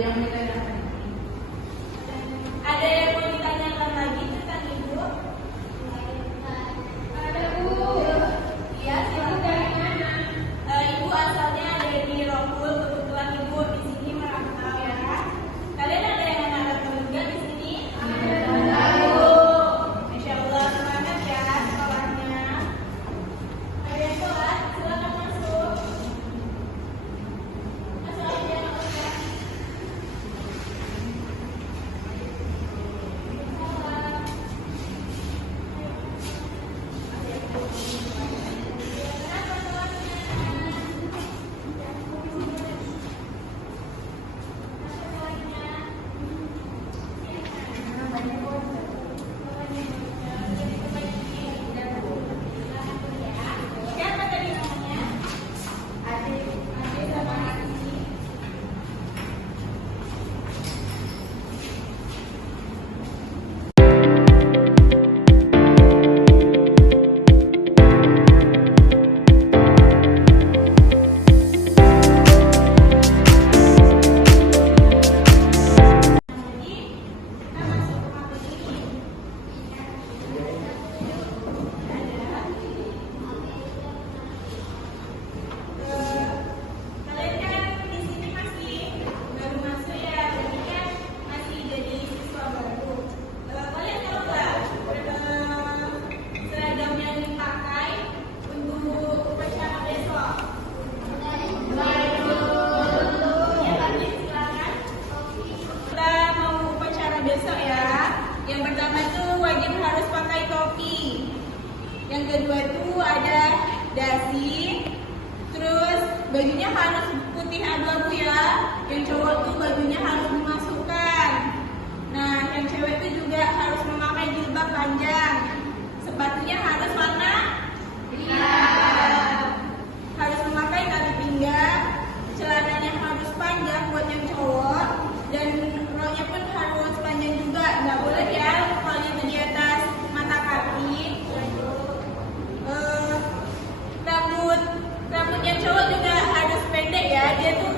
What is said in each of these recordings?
yang mau ditanyakan? Ada yang mau ditanyakan lagi tentang Ibu? Ada, Bu. Iya, silakan. Dari mana? Ibu asalnya dari Rohul, kebetulan Ibu di sini merantau ya. Kalian ada yang anak juga di sini? Ada. Masya Allah, semangat ya sekolahnya. Ada yang sholat? Silakan masuk. Masuk aja. Siapa tadi namanya? Adik. Adik sama Adi. Kalian kan di sini masih baru masuk ya, jadi kan masih jadi siswa baru. Kalian tahu nggak seragam yang dipakai untuk upacara besok? Ya, Tati, silakan. Kita mau upacara besok ya. Yang pertama itu wajib harus pakai topi. Yang kedua itu ada dasi. Terus bajunya harus putih abu-abu ya. Yang cowok tuh bajunya harus dimasukkan. Nah, yang cewek itu juga harus memakai jilbab panjang. Sepatunya harus warna hitam. Harus memakai tali pinggang. Celananya harus panjang buat yang cowok. Dan roknya pun harus panjang juga. Nggak boleh ya kepalanya di atas mata kaki. Rambut yang cowok juga harus pendek ya, dia tuh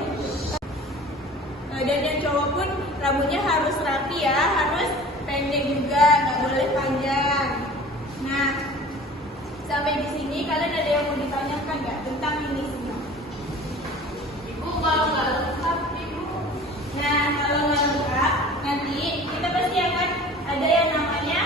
dan yang cowok pun rambutnya harus rapi ya, harus pendek juga, nggak boleh panjang. Nah, sampai di sini kalian ada yang mau ditanyakan nggak tentang ini semua? Ibu, kalau nggak lengkap, Ibu. Nah, kalau nggak lengkap, nanti kita pasti akan ada yang namanya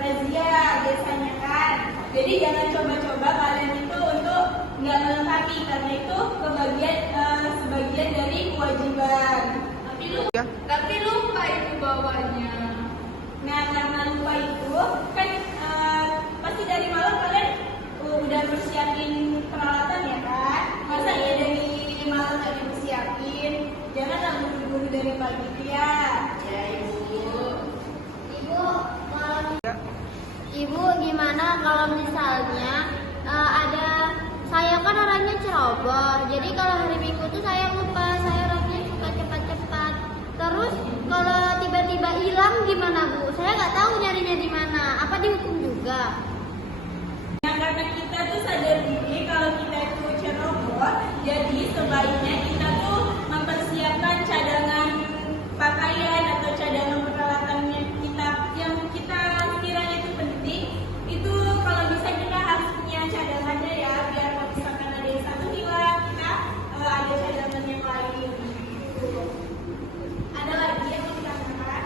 razia biasanya kan. Jadi jangan coba-coba kalian itu untuk nggak melengkapi karena itu sebagian dari kewajiban. Tapi lupa itu bawahnya. Nah, karena lupa itu kan pasti dari malam kalian udah persiapin peralatan ya kan? Masa ya dari malam nggak dipersiapin? Janganlah buru-buru dari pagi ya. Ya, Ibu. Ibu, gimana kalau misalnya saya kan orangnya ceroboh, jadi kalau hari Minggu tuh saya lupa, saya orangnya suka cepat-cepat. Terus kalau tiba-tiba hilang gimana Bu? Saya nggak tahu nyarinya di mana. Apa dihukum juga? Nah, karena kita tuh sadar diri kalau kita itu ceroboh, jadi sebaiknya kita tuh mempersiapkan cadangan pakaian atau cadangan peralatan yang kita kiranya itu penting. Itu kalau bisa kita harus punya cadangannya ya, biar kalau misalkan ada yang satu hilang, kita ada cadangan yang lain. Ada lagi yang mau ditanyakan?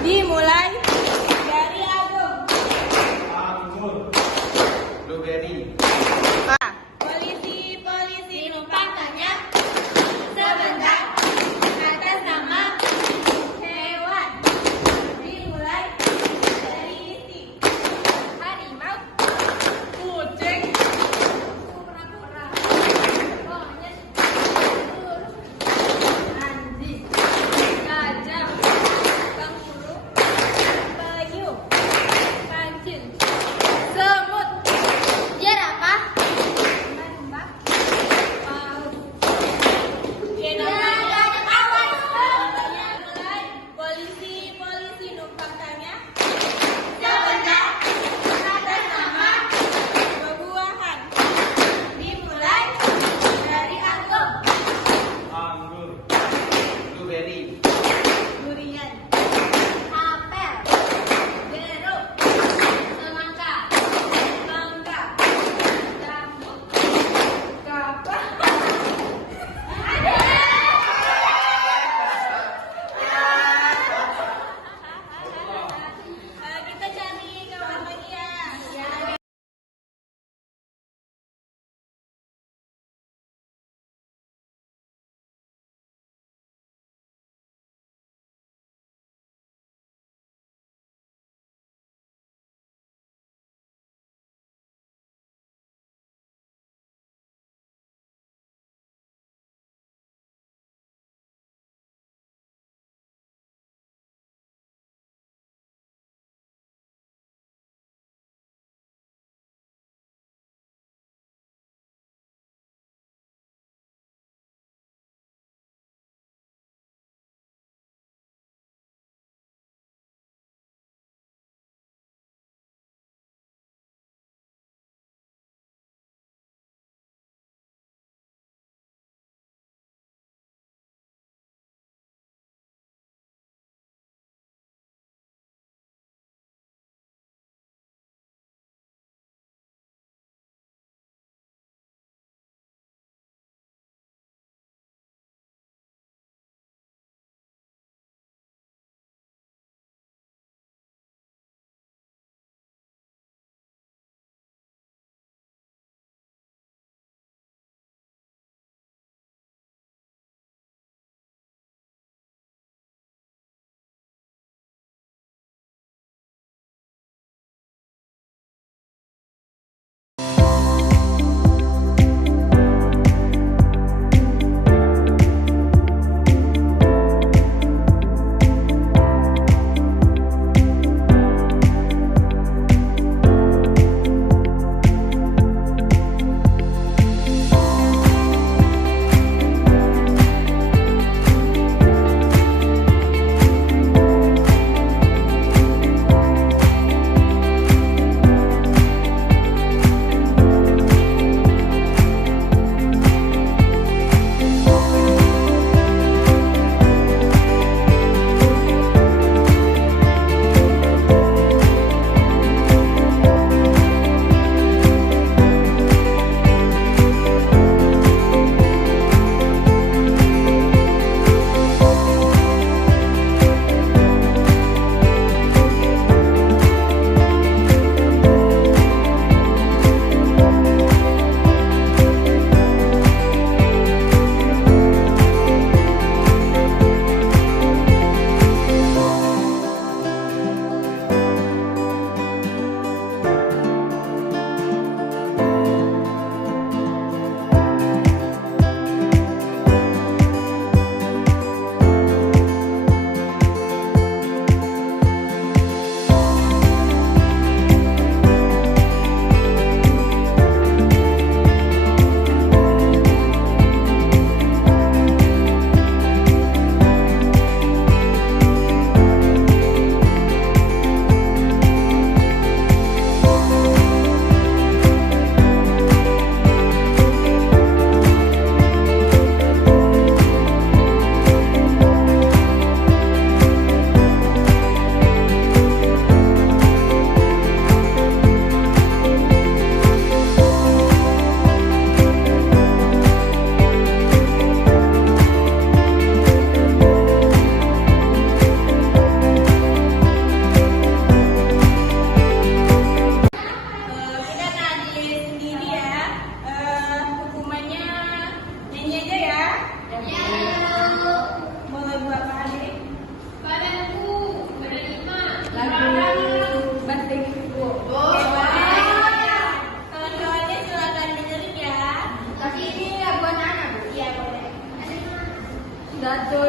Dimulai dari Agung. Anggur. Blueberry. Polisi numpang tanya sebentar atas nama hewan. Dimulai dari Iti. Harimau, kucing, kura-kura, monyet, anjing, gajah,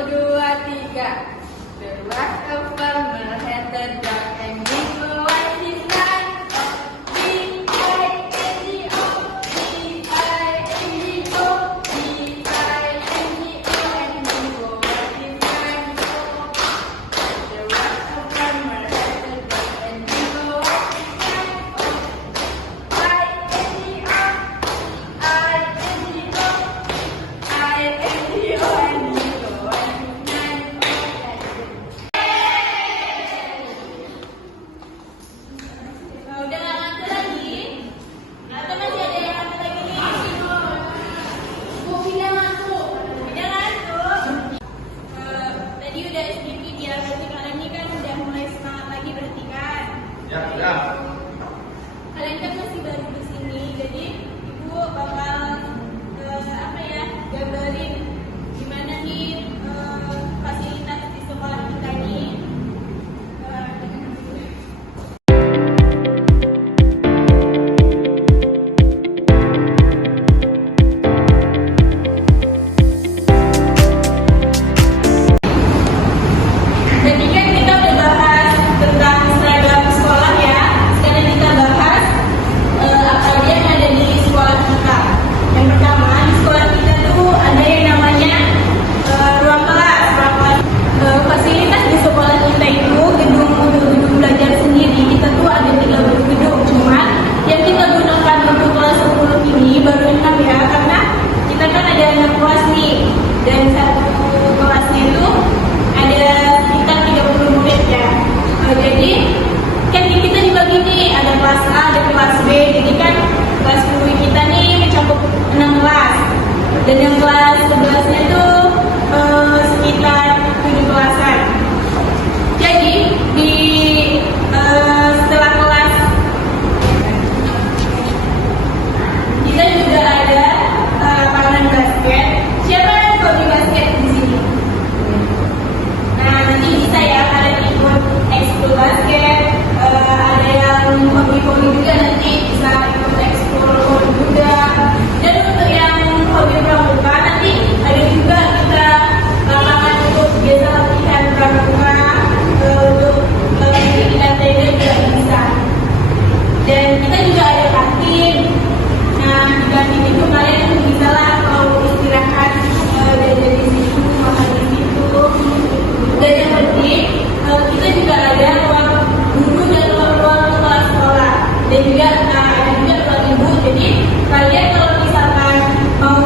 dua, tiga. The rock of farmer had the duck and jingle what his name. D-I-N-G-O, D-I-N-G-O, D-I-N-G-O, and jingle what his name. The rock of farmer had the duck and jingle what his name. I-N-G-O, I-N-G-O, I-N-G-O, and jingle what his name. Udah nggak ngantuk lagi? Atau masih ada yang ngantuk lagi nih? Bu, pindah ngantuk. Pindah ngantuk. Tadi udah sedikit ya, berarti kalian ini kan udah mulai semangat lagi berarti kan? Ya, sudah. Kalian kan masih baru di sini, jadi ibu bakal gambarin gimana nih fasilitas di sekolah kita nih. Tadi kan kita udah bahas tentang seragam sekolah ya. Sekarang kita bahas apa aja yang ada di sekolah kita. Yang pertama, di sekolah kita tuh ada yang namanya ruang kelas. Fasilitas di sekolah kita itu gedung belajar sendiri. Kita tuh ada 3 gedung. Cuma yang kita gunakan untuk kelas 10 ini baru 6 ya, karena kita kan ada 6 kelas nih. Dan satu kelasnya itu ada sekitar 30 murid ya. Jadi kan kita dibagi nih, ada kelas A, ada kelas B. Jadi kan kelas 10 kita nih mencakup 6 kelas. Dan yang kelas 11-nya tuh sekitar 7 kelasan. Jadi di setelah kelas kita juga ada lapangan basket. Siapa yang hobi basket di sini? Nah, nanti bisa ya kalian ikut ekskul basket. Ada yang hobi juga nanti bisa ikut ekskul juga. Dan untuk yang hobi pramuka nanti ada juga kita lapangan untuk biasa latihan pramuka, untuk bikin tenda juga bisa. Dan kita juga ada kantin. Nah, di kantin itu kalian bisa lah kalau istirahat dan di situ, makan di situ. Dan yang penting kita juga ada ruang guru dan ruang kepala sekolah. Dan juga ada juga ruang ibu. Jadi kalian kalau misalkan mau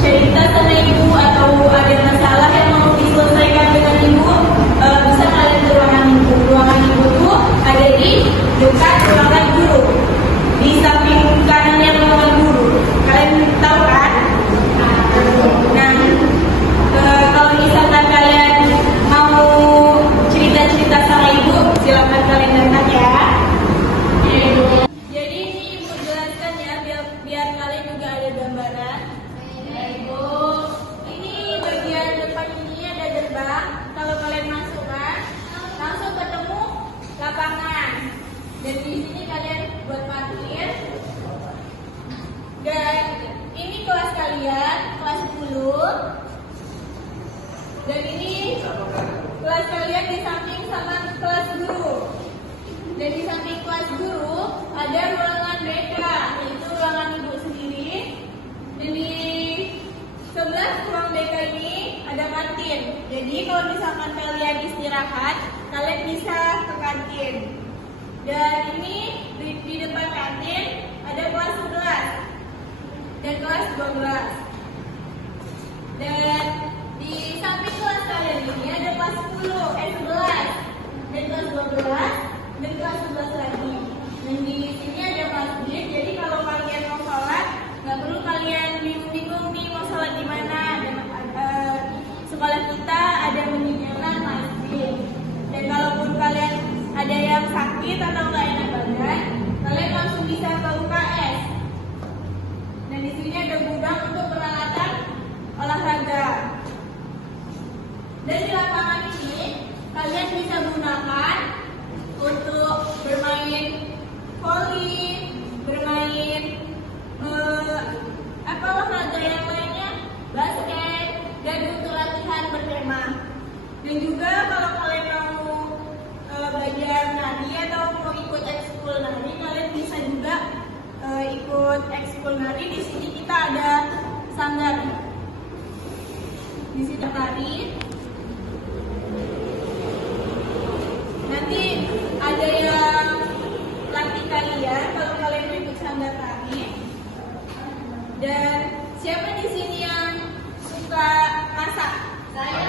cerita sama ibu atau ada masalah yang mau diselesaikan dengan ibu, bisa kalian ke ruangan ibu. Ruangan ibu itu ada di dekat ruangan guru, di samping kanannya ruangan guru. Kalian tahu kan? Nah, kalau misalkan kalian mau cerita-cerita sama ibu, silakan kalian datang ya. Jadi ini ibu jelaskan ya, biar kalian juga ada gambaran. Ibu, ini bagian depan ini ada gerbang. Kalau kalian masuk kan, langsung ketemu lapangan. Dan di sini kalian buat parkir. Dan ini kelas kalian, kelas 10. Dan ini kelas kalian di samping sama kelas guru. Dan di samping kelas guru ada ruangan BK, yaitu ruangan ibu sendiri. Dan di sebelah ruang BK ini ada kantin. Jadi kalau misalkan kalian istirahat, kalian bisa ke kantin. Dan ini di depan kantin ada kelas 11 dan kelas 12. Dan di samping kelas kalian ini ada kelas 11 dan kelas 12 dan kelas 11 lagi. Dan di sini ada masjid. Jadi kalau kalian mau sholat, nggak perlu kalian bingung-bingung nih mau sholat di mana. Sekolah kita ada menyediakan masjid. Dan kalaupun kalian ada yang sakit atau nggak enak badan, kalian langsung bisa ke UKS. Dan di sini ada gudang untuk peralatan olahraga. Dan di lapangan ini kalian bisa gunakan untuk bermain voli, bermain olahraga yang lainnya, basket, dan untuk latihan bertema. Dan siapa di sini yang suka masak? Saya.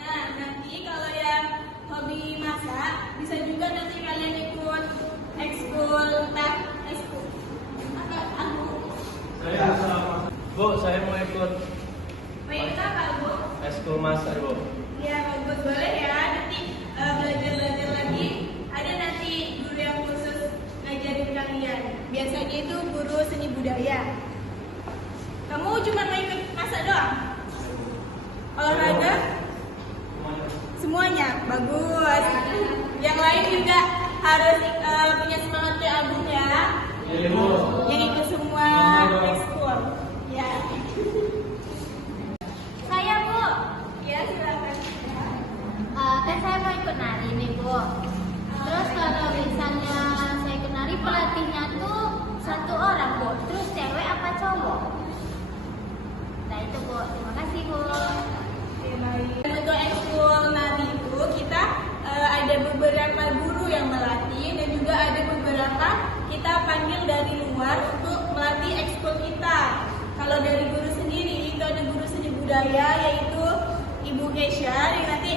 Nah, nanti kalau yang hobi masak, bisa juga nanti kalian ikut ekskul ekskul. Aku. Bu, saya mau ikut Main apa, Bu? ekskul masak, Bu. Ya, bagus, boleh ya. Nanti belajar-belajar lagi. Ada nanti guru yang khusus ngajarin kalian. Biasanya itu guru seni budaya. Kamu cuma mau ikut masak doang? Olahraga? Semuanya? Bagus. Yang lain juga harus punya semangat kayak Abung ya. Iya, Bu. Yang ikut semua ekskul. Ya. Saya, Bu. Ya, silakan. Kan saya mau ikut nari nih, Bu. Terus kalau misalnya saya ikut nari, pelatihnya tuh 1 orang, Bu. Terus cewek apa cowok? Nah itu, Bu. Terima kasih, Bu. Oke, baik. Untuk ekskul nari itu kita ada beberapa guru yang melatih dan juga ada beberapa kita panggil dari luar untuk melatih ekskul kita. Kalau dari guru sendiri itu ada guru seni budaya yaitu Ibu Kesha yang nanti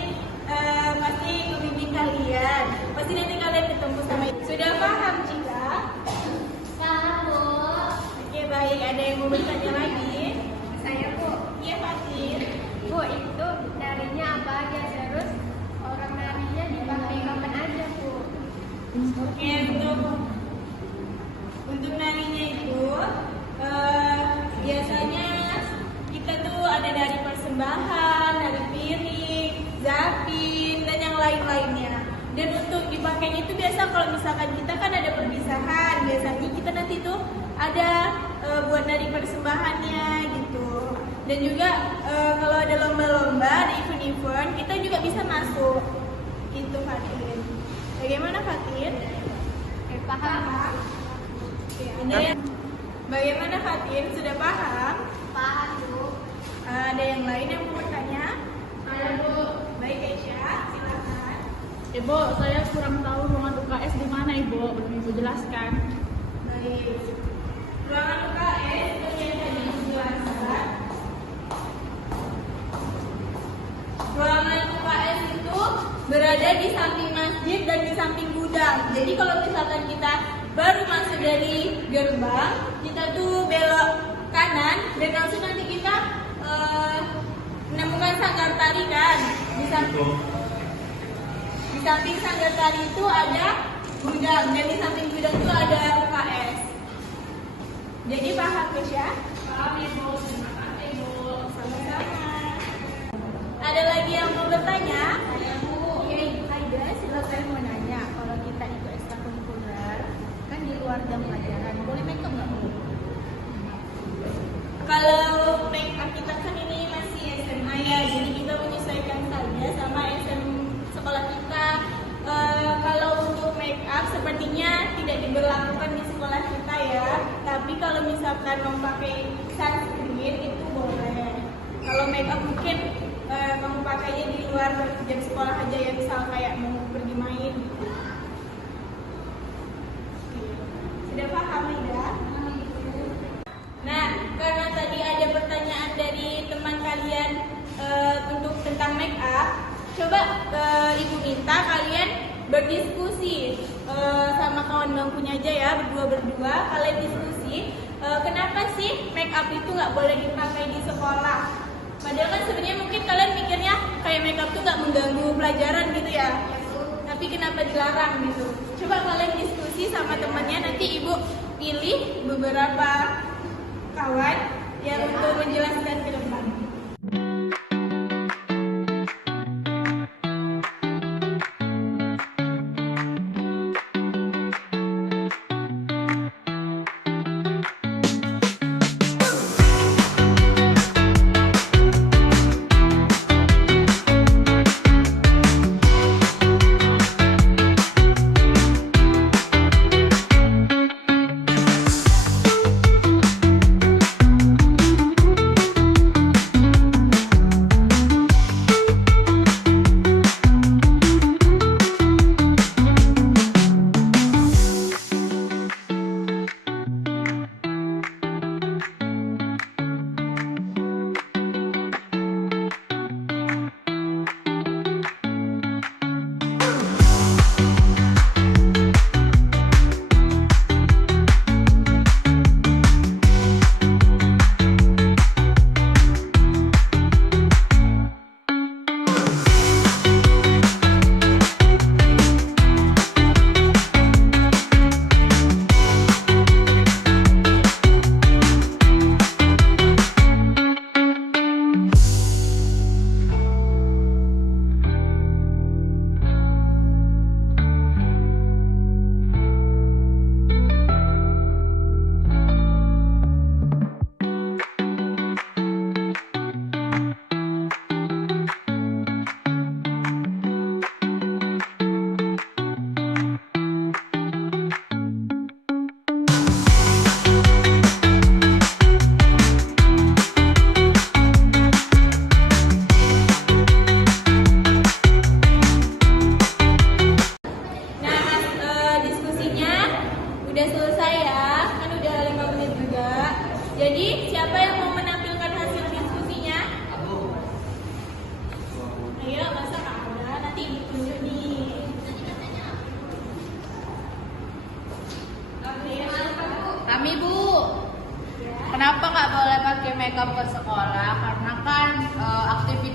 pasti membimbing kalian. Pasti nanti kalian ketemu sama ibu. Sudah paham Cika? Paham, Bu. Oke, baik. Ada yang mau bertanya lagi? Saya, Bu. Iya, Fatin. Bu, itu narinya apa aja? Terus orang narinya dipakai kapan aja, Bu? Oke, untuk narinya itu biasanya kita tuh ada dari persembahan, dari piring, zapin, dan yang lain-lainnya. Dan untuk dipakainya itu biasa kalau misalkan kita kan ada perpisahan, biasanya kita nanti tuh ada buat dari persembahannya gitu. Dan juga kalau ada lomba-lomba, ada event-event, kita juga bisa masuk. Itu Fatin. Bagaimana Fatin? Paham. Oke, ada yang bagaimana Fatin? Sudah paham? Paham, Bu. Ada yang lain yang mau bertanya? Ada, Bu. Baik, Aisyah, silakan. Ibu, saya kurang tahu ruangan UKS di mana, Ibu. Belum Ibu jelaskan. Baik. Ruangan UKS itu yang tadi dijelaskan. Ruangan UKS itu berada di samping masjid dan di samping gudang. Jadi kalau misalkan kita baru masuk dari gerbang, kita tuh belok kanan dan langsung nanti kita menemukan sanggar tari kan. Di samping sanggar tari itu ada gudang dan di samping gudang itu ada UKS. Jadi paham Kesha? Paham, Ibu. Terima kasih, Ibu. Sama-sama. Ada lagi yang mau bertanya? Saya, Bu. Iya, Ibu Aida, silakan mau nanya. Kalau kita ikut ekstrakurikuler, kan di luar jam pelajaran, boleh make up nggak, Bu? Kalau make up kita kan ini masih SMA ya, jadi kita menyesuaikan saja sama sekolah kita. Kalau untuk make up sepertinya tidak diberlakukan di sekolah kita ya. Tapi kalau misalkan mau pakai sunscreen itu boleh. Kalau make up mungkin kamu pakainya di luar jam sekolah aja ya, misal kayak mau pergi main. Sudah paham Ida? Nah, karena tadi ada pertanyaan dari teman kalian untuk tentang make up, coba Ibu minta kalian berdiskusi sama kawan bangkunya aja ya, berdua kalian diskusi kenapa sih make up itu nggak boleh dipakai di sekolah. Padahal kan sebenarnya mungkin kalian mikirnya kayak make up tuh nggak mengganggu pelajaran gitu ya, tapi kenapa dilarang gitu. Coba kalian diskusi sama temannya, nanti Ibu pilih beberapa kawan yang untuk menjelaskan ke depan.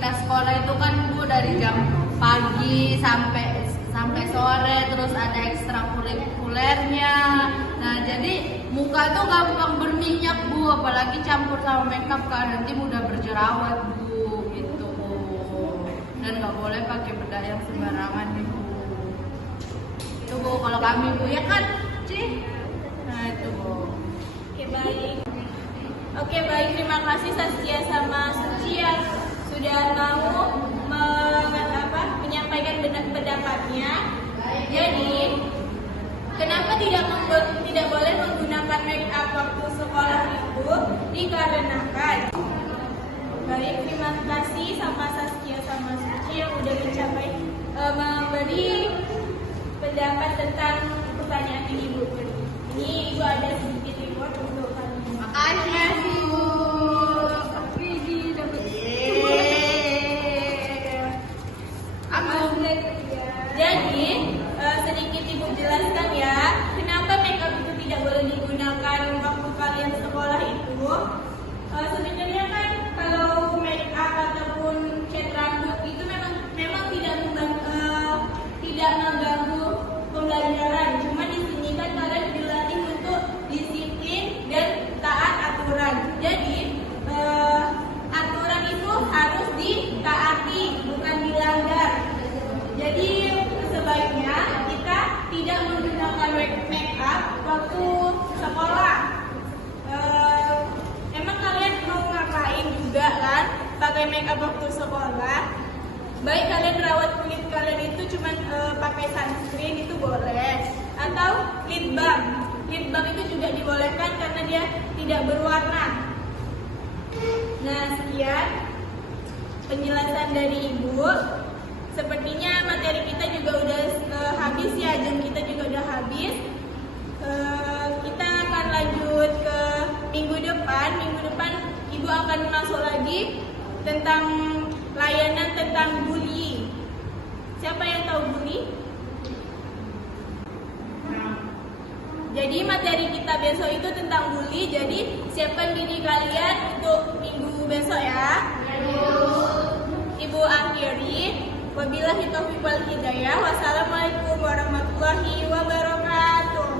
ke sekolah itu kan Bu dari jam pagi sampai sore, terus ada ekstrakurikulernya. Nah jadi muka tuh gampang berminyak Bu, apalagi campur sama makeup kan nanti mudah berjerawat Bu gitu. Dan nggak boleh pakai bedak yang sembarangan nih Bu. Itu Bu kalau kami Bu ya kan Ci? Nah itu Bu. Oke baik, terima kasih Saskia sama Suci yang sudah mau menyampaikan pendapatnya. Jadi, kenapa tidak boleh menggunakan make up waktu sekolah itu? Dikarenakan. Baik, terima kasih sama Saskia sama Suci yang sudah memberi pendapat tentang pertanyaan ini Bu. Ini Ibu ada sedikit report untuk kalian. Makasih Bu. Jadi sedikit Ibu jelaskan ya, kenapa makeup itu tidak boleh digunakan waktu kalian sekolah itu. Sebenarnya kan kalau makeup ataupun cat rambut itu memang tidak mengganggu pembelajaran. Cuma di sini kan kalian dilatih untuk disiplin dan taat aturan. Jadi aturan itu harus ditaati, bukan dilanggar. Jadi sebaiknya kita tidak menggunakan make up waktu sekolah. Emang kalian mau ngapain juga kan pakai make up waktu sekolah? Baik kalian rawat kulit kalian itu cuma pakai sunscreen itu boleh, atau lip balm. Lip balm itu juga dibolehkan karena dia tidak berwarna. Nah sekian penjelasan dari Ibu. Sepertinya materi kita juga udah habis ya, jam kita juga udah habis. Kita akan lanjut ke minggu depan. Minggu depan Ibu akan masuk lagi tentang layanan tentang bully. Siapa yang tahu bully? Jadi materi kita besok itu tentang bully. Jadi siapkan diri kalian untuk minggu besok ya. Ibu akhiri. Wabillahi taufiq wal hidayah. Wassalamualaikum warahmatullahi wabarakatuh.